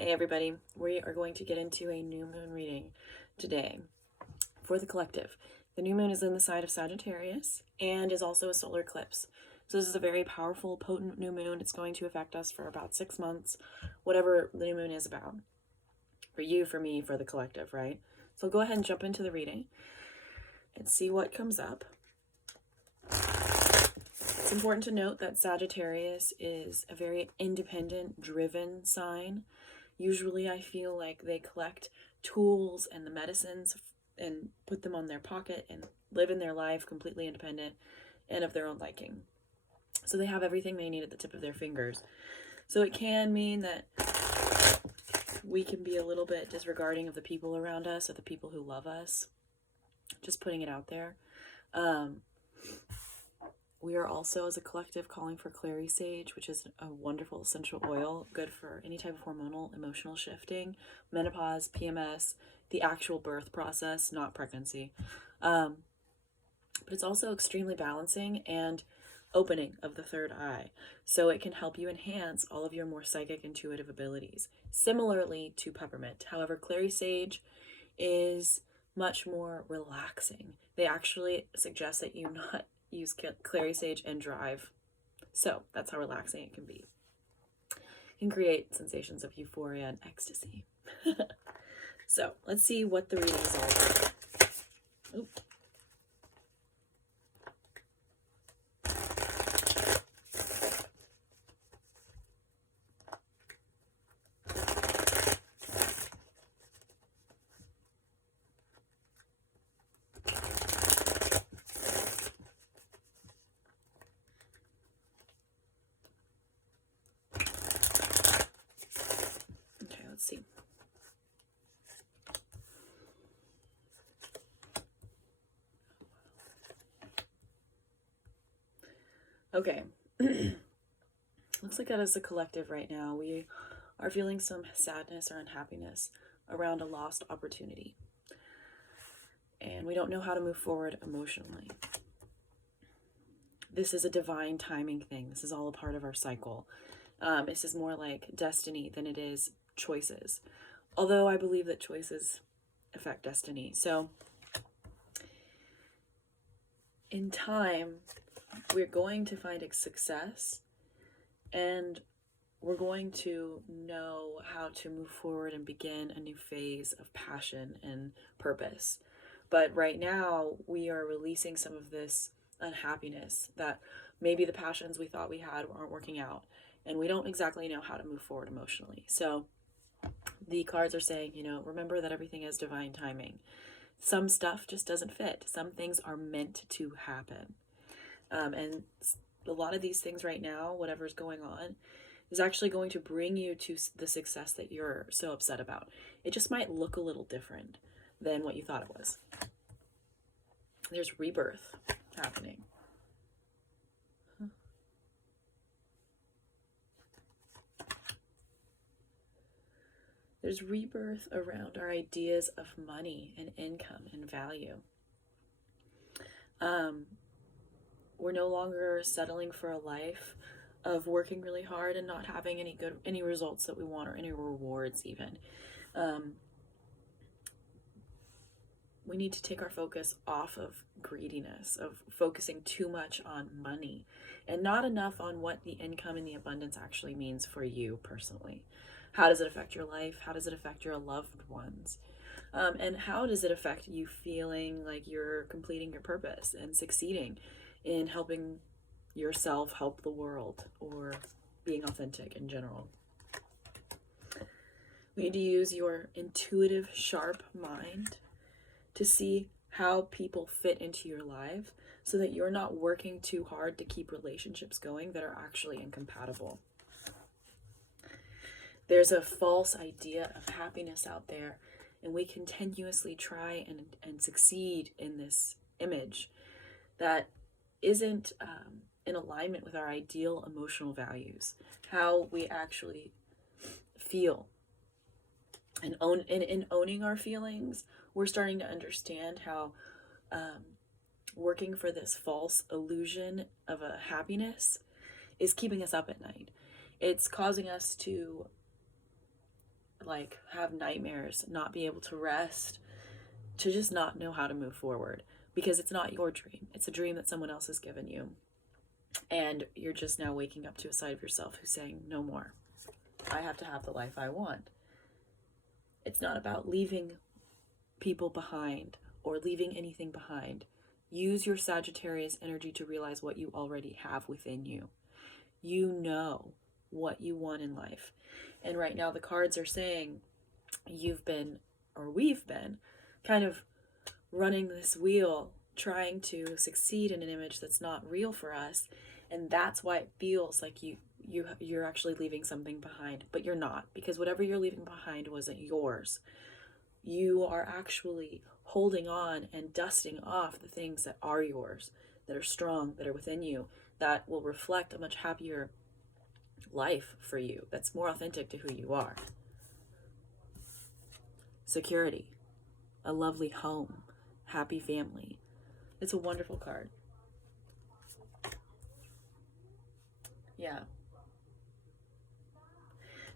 Hey everybody, we are going to get into a new moon reading today for the collective. The new moon is in the sign of Sagittarius and is also a solar eclipse. So this is a very powerful, potent new moon. It's going to affect us for about 6 months, whatever the new moon is about. For you, for me, for the collective, right? So go ahead and jump into the reading and see what comes up. It's important to note that Sagittarius is a very independent, driven sign. Usually I feel like they collect tools and the medicines and put them on their pocket and live in their life completely independent and of their own liking. So they have everything they need at the tip of their fingers. So it can mean that we can be a little bit disregarding of the people around us, of the people who love us. Just putting it out there. We are also, as a collective, calling for clary sage, which is a wonderful essential oil, good for any type of hormonal, emotional shifting, menopause, PMS, the actual birth process, not pregnancy. But it's also extremely balancing and opening of the third eye. So it can help you enhance all of your more psychic, intuitive abilities. Similarly to peppermint. However, clary sage is much more relaxing. They actually suggest that you not use clary sage and drive. So that's how relaxing it can be. It can create sensations of euphoria and ecstasy. So let's see what the reading is all about. Oop. Let's see. Okay. Looks like that as a collective right now, we are feeling some sadness or unhappiness around a lost opportunity. And we don't know how to move forward emotionally. This is a divine timing thing. This is all a part of our cycle. This is more like destiny than it is choices. Although I believe that choices affect destiny. So in time, we're going to find a success and we're going to know how to move forward and begin a new phase of passion and purpose. But right now, we are releasing some of this unhappiness that maybe the passions we thought we had aren't working out. And we don't exactly know how to move forward emotionally. So the cards are saying, remember that everything has divine timing. Some stuff just doesn't fit. Some things are meant to happen. And a lot of these things right now, whatever's going on, is actually going to bring you to the success that you're so upset about. It just might look a little different than what you thought it was. There's rebirth happening. There's rebirth around our ideas of money and income and value. We're no longer settling for a life of working really hard and not having any results that we want or any rewards even. We need to take our focus off of greediness, of focusing too much on money and not enough on what the income and the abundance actually means for you personally. How does it affect your life? How does it affect your loved ones? And how does it affect you feeling like you're completing your purpose and succeeding in helping yourself help the world or being authentic in general? We need to use your intuitive, sharp mind to see how people fit into your life so that you're not working too hard to keep relationships going that are actually incompatible. There's a false idea of happiness out there, and we continuously try and succeed in this image that isn't in alignment with our ideal emotional values, how we actually feel. And in owning our feelings, we're starting to understand how working for this false illusion of a happiness is keeping us up at night. It's causing us to like have nightmares, not be able to rest, to just not know how to move forward, because it's not your dream. It's a dream that someone else has given you. And you're just now waking up to a side of yourself who's saying, no more. I have to have the life I want. It's not about leaving people behind or leaving anything behind. Use your Sagittarius energy to realize what you already have within you. You know what you want in life. And right now the cards are saying we've been kind of running this wheel, trying to succeed in an image that's not real for us. And that's why it feels like you're actually leaving something behind, but you're not, because whatever you're leaving behind wasn't yours. You are actually holding on and dusting off the things that are yours, that are strong, that are within you, that will reflect a much happier life for you, that's more authentic to who you are. Security, a lovely home, happy family. It's a wonderful card. Yeah.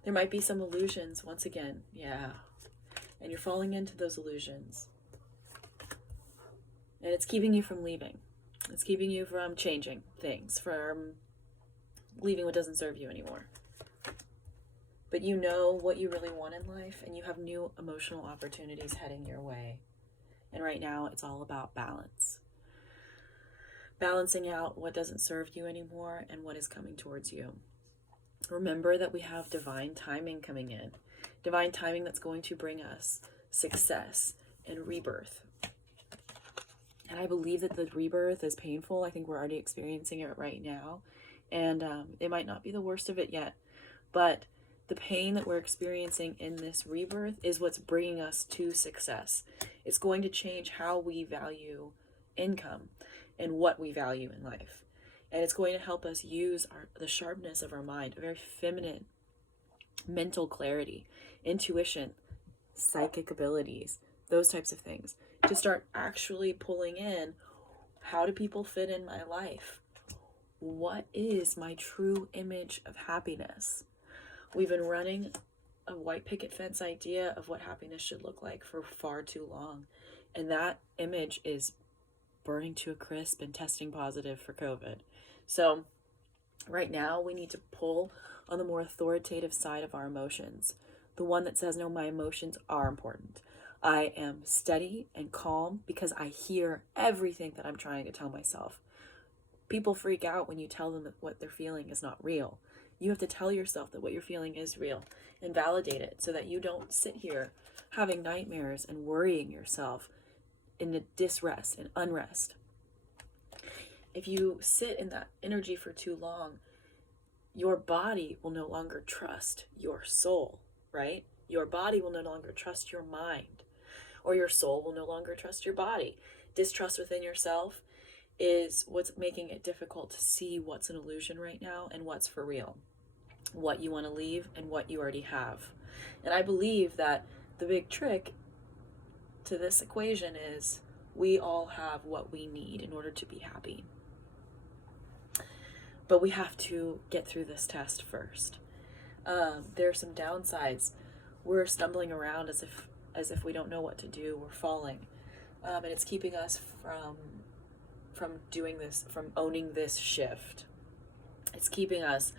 There might be some illusions once again. Yeah. And you're falling into those illusions. And it's keeping you from leaving. It's keeping you from changing things, from leaving what doesn't serve you anymore. But you know what you really want in life, and you have new emotional opportunities heading your way. And right now, it's all about balance. Balancing out what doesn't serve you anymore and what is coming towards you. Remember that we have divine timing coming in. Divine timing that's going to bring us success and rebirth. And I believe that the rebirth is painful. I think we're already experiencing it right now. And it might not be the worst of it yet. But the pain that we're experiencing in this rebirth is what's bringing us to success. It's going to change how we value income and what we value in life. And it's going to help us use the sharpness of our mind, a very feminine mental clarity, intuition, psychic abilities, those types of things, to start actually pulling in, how do people fit in my life? What is my true image of happiness? We've been running a white picket fence idea of what happiness should look like for far too long. And that image is burning to a crisp and testing positive for COVID. So right now we need to pull on the more authoritative side of our emotions. The one that says, no, my emotions are important. I am steady and calm because I hear everything that I'm trying to tell myself. People freak out when you tell them that what they're feeling is not real. You have to tell yourself that what you're feeling is real and validate it so that you don't sit here having nightmares and worrying yourself in a disrest and unrest. If you sit in that energy for too long, your body will no longer trust your soul, right? Your body will no longer trust your mind, or your soul will no longer trust your body. Distrust within yourself is what's making it difficult to see what's an illusion right now and what's for real, what you want to leave and what you already have. And I believe that the big trick to this equation is we all have what we need in order to be happy. But we have to get through this test first. There are some downsides. We're stumbling around as if we don't know what to do. We're falling. And it's keeping us from doing this, from owning this shift. It's keeping us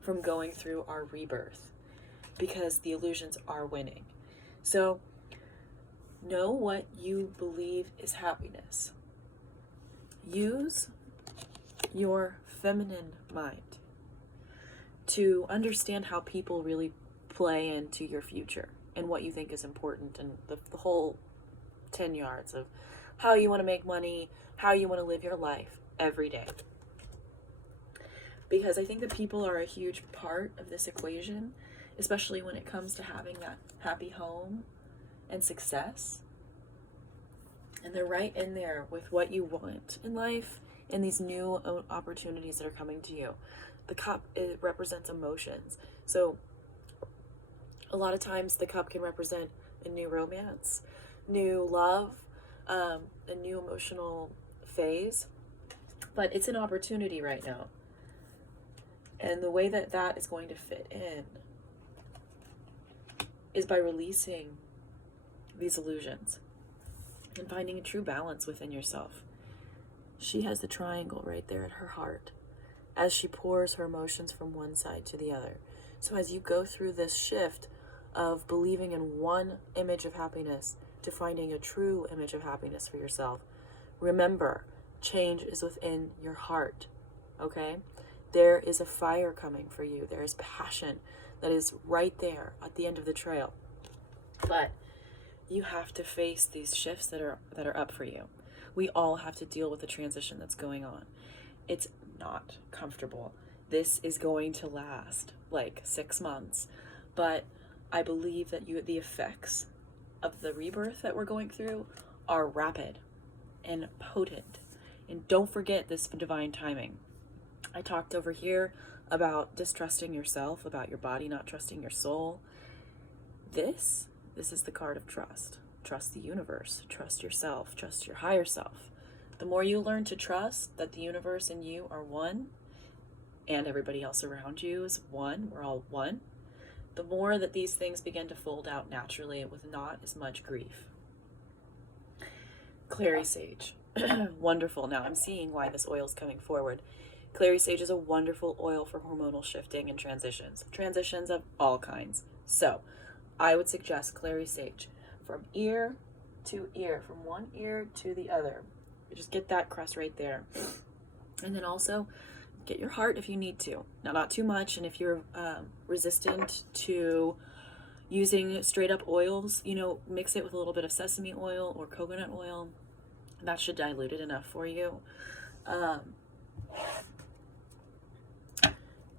from going through our rebirth because the illusions are winning. So know what you believe is happiness. Use your feminine mind to understand how people really play into your future and what you think is important, and the whole 10 yards of how you want to make money, how you want to live your life every day. Because I think that people are a huge part of this equation, especially when it comes to having that happy home and success. And they're right in there with what you want in life and these new opportunities that are coming to you. The cup, it represents emotions. So a lot of times the cup can represent a new romance, new love, a new emotional phase. But it's an opportunity right now. And the way that that is going to fit in is by releasing these illusions and finding a true balance within yourself. She has the triangle right there at her heart as she pours her emotions from one side to the other. So as you go through this shift of believing in one image of happiness to finding a true image of happiness for yourself, remember, change is within your heart, okay? There is a fire coming for you. There is passion that is right there at the end of the trail. But you have to face these shifts that are up for you. We all have to deal with the transition that's going on. It's not comfortable. This is going to last like 6 months, but I believe that the effects of the rebirth that we're going through are rapid and potent. And don't forget this divine timing. I talked over here about distrusting yourself, about your body not trusting your soul. This is the card of trust. Trust the universe, trust yourself, trust your higher self. The more you learn to trust that the universe and you are one, and everybody else around you is one, we're all one, the more that these things begin to fold out naturally with not as much grief. Clary sage, wonderful. Now I'm seeing why this oil is coming forward. Clary sage is a wonderful oil for hormonal shifting and transitions of all kinds. So I would suggest clary sage from ear to ear, from one ear to the other. You just get that crust right there. And then also get your heart if you need to. Now, not too much. And if you're resistant to using straight up oils, mix it with a little bit of sesame oil or coconut oil. That should dilute it enough for you.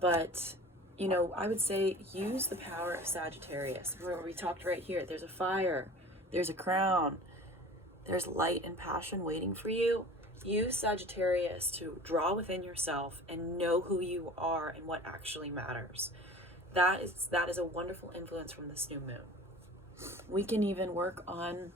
But I would say use the power of Sagittarius. Where we talked right here, there's a fire, there's a crown, there's light and passion waiting for you. Use Sagittarius to draw within yourself and know who you are and what actually matters. That is a wonderful influence from this new moon. We can even work on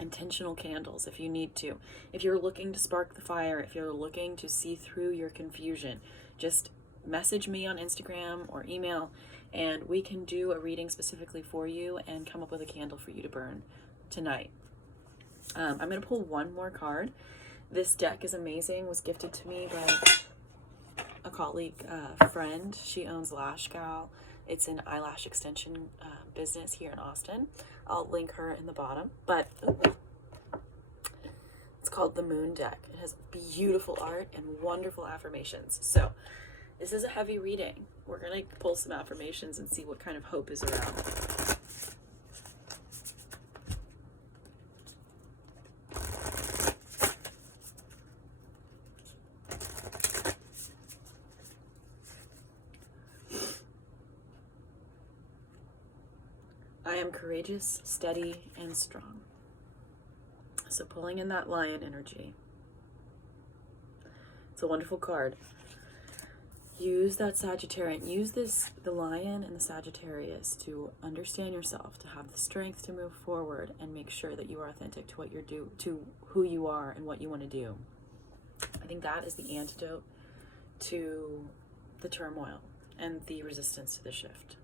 intentional candles if you need to. If you're looking to spark the fire, if you're looking to see through your confusion, just message me on Instagram or email, and we can do a reading specifically for you and come up with a candle for you to burn tonight. I'm going to pull one more card. This deck is amazing, was gifted to me by a colleague, friend. She owns Lash Gal. It's an eyelash extension business here in Austin. I'll link her in the bottom, but it's called the Moon Deck. It has beautiful art and wonderful affirmations. So this is a heavy reading. We're going to pull some affirmations and see what kind of hope is around. I am courageous, steady, and strong. So pulling in that lion energy. It's a wonderful card. Use that Sagittarian, use the lion and the Sagittarius to understand yourself, to have the strength to move forward and make sure that you are authentic to what to who you are and what you want to do. I think that is the antidote to the turmoil and the resistance to the shift.